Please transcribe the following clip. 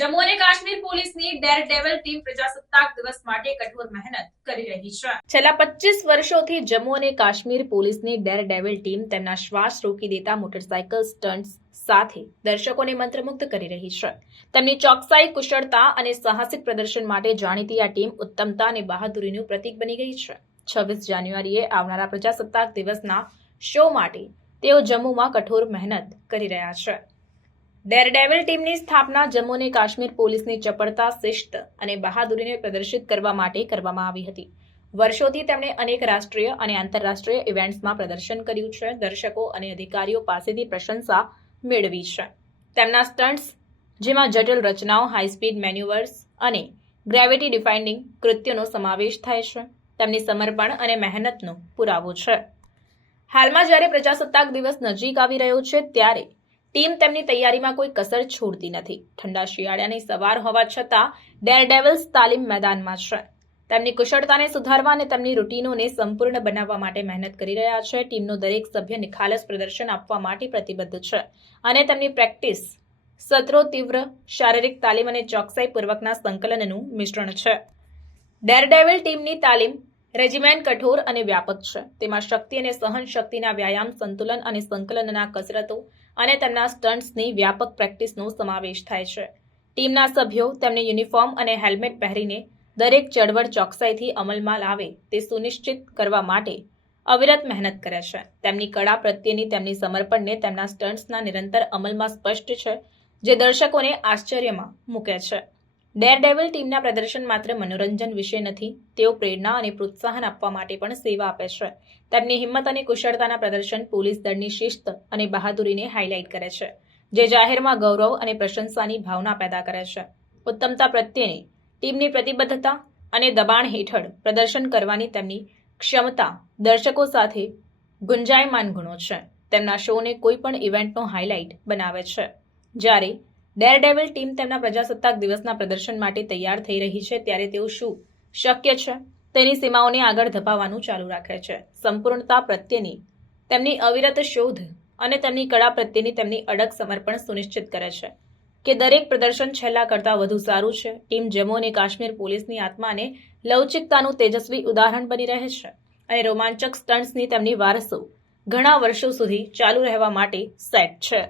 જમ્મુ અને કાશ્મીર પોલીસની ડેર ડેવલ ટીમ પ્રજાસત્તાક દિવસ માટે કઠોર મહેનત કરી રહી છે। છેલ્લા 25 વર્ષોથી જમ્મુ અને કાશ્મીર પોલીસની ડેર ડેવલ ટીમ તેમના શ્વાસ રોકી દેતા મોટરસાયકલ સ્ટન્ટ્સ સાથે દર્શકોને મંત્રમુગ્ધ કરી રહી છે। તેમની ચોકસાઈ, કુશળતા અને સાહસિક પ્રદર્શન માટે જાણીતી આ ટીમ ઉત્તમતા અને બહાદુરીનું પ્રતીક બની ગઈ છે। 26 જાન્યુઆરીએ આવનારા પ્રજાસત્તાક દિવસના શો માટે તેઓ જમ્મુમાં કઠોર મહેનત કરી રહ્યા છે। ડેરડેવિલ ટીમની સ્થાપના જમ્મુ અને કાશ્મીર પોલીસની ચપળતા, શિસ્ત અને બહાદુરીને પ્રદર્શિત કરવા માટે કરવામાં આવી હતી। વર્ષોથી તેમણે અનેક રાષ્ટ્રીય અને આંતરરાષ્ટ્રીય ઇવેન્ટ્સમાં પ્રદર્શન કર્યું છે, દર્શકો અને અધિકારીઓ પાસેથી પ્રશંસા મેળવી છે। તેમના સ્ટન્ટ્સ, જેમાં જટિલ રચનાઓ, હાઈ સ્પીડ મેન્યુવર્સ અને ગ્રેવિટી ડિફાઇનિંગ કૃત્યોનો સમાવેશ થાય છે, તેમની સમર્પણ અને મહેનતનો પુરાવો છે। હાલમાં જ્યારે પ્રજાસત્તાક દિવસ નજીક આવી રહ્યો છે, ત્યારે ટીમ તેમની તૈયારીમાં કોઈ કસર છોડતી નથી। ઠંડા શિયાળાની સવાર હોવા છતાં ડેરડેવિલ્સ તાલીમ મેદાનમાં છે। તેમની કુશળતાને સુધારવા અને તેમની રૂટીનોને સંપૂર્ણ બનાવવા માટે મહેનત કરી રહ્યા છે। ટીમનો દરેક સભ્ય નિખાલસ પ્રદર્શન આપવા માટે પ્રતિબદ્ધ છે અને તેમની પ્રેક્ટિસ સત્રો તીવ્ર શારીરિક તાલીમ અને ચોકસાઈપૂર્વકના સંકલનનું મિશ્રણ છે। ડેરડેવિલ ટીમની તાલીમ રેજિમેન્ટ કઠોર અને વ્યાપક છે। તેમાં શક્તિ અને સહનશક્તિના વ્યાયામ, સંતુલન અને સંકલનના કસરતો અને તેમના સ્ટન્ટ્સની વ્યાપક પ્રેક્ટિસનો સમાવેશ થાય છે। ટીમના સભ્યો તેમને યુનિફોર્મ અને હેલ્મેટ પહેરીને દરેક ચળવળ ચોકસાઈથી અમલમાં લાવે તે સુનિશ્ચિત કરવા માટે અવિરત મહેનત કરે છે। તેમની કળા પ્રત્યેની તેમની સમર્પણને તેમના સ્ટન્ટ્સના નિરંતર અમલમાં સ્પષ્ટ છે, જે દર્શકોને આશ્ચર્યમાં મૂકે છે। ડેરડેવિલ ટીમના પ્રદર્શન માત્ર મનોરંજન વિશે નથી, તેઓ પ્રેરણા અને પ્રોત્સાહન આપવા માટે પણ સેવા આપે છે। તેમની હિંમત અને કુશળતાના પ્રદર્શન પોલીસ દળની શિસ્ત અને બહાદુરીને હાઇલાઇટ કરે છે, જે જાહેરમાં ગૌરવ અને પ્રશંસાની ભાવના પેદા કરે છે। ઉત્તમતા પ્રત્યેની ટીમની પ્રતિબદ્ધતા અને દબાણ હેઠળ પ્રદર્શન કરવાની તેમની ક્ષમતા દર્શકો સાથે ગુંજાયમાન ગુણો છે। તેમના શોને કોઈ પણ ઇવેન્ટનો હાઇલાઇટ બનાવે છે। જ્યારે ડેરડેવિલ ટીમ તેમના પ્રજાસત્તાક દિવસના પ્રદર્શન માટે તૈયાર થઈ રહી છે, ત્યારે તેઓ શું શક્ય છે તેની સીમાઓને આગળ ધપાવવાનું ચાલુ રાખે છે। સંપૂર્ણતા પ્રત્યેની તેમની અવિરત શોધ અને તેમની કળા પ્રત્યેની તેમની અડગ સમર્પણ સુનિશ્ચિત કરે છે કે દરેક પ્રદર્શન છેલ્લા કરતાં વધુ સારું છે। ટીમ જમ્મુ અને કાશ્મીર પોલીસની આત્મા અને લવચિકતાનું તેજસ્વી ઉદાહરણ બની રહે છે અને રોમાંચક સ્ટન્ટ્સની તેમની વારસો ઘણા વર્ષો સુધી ચાલુ રહેવા માટે સેટ છે।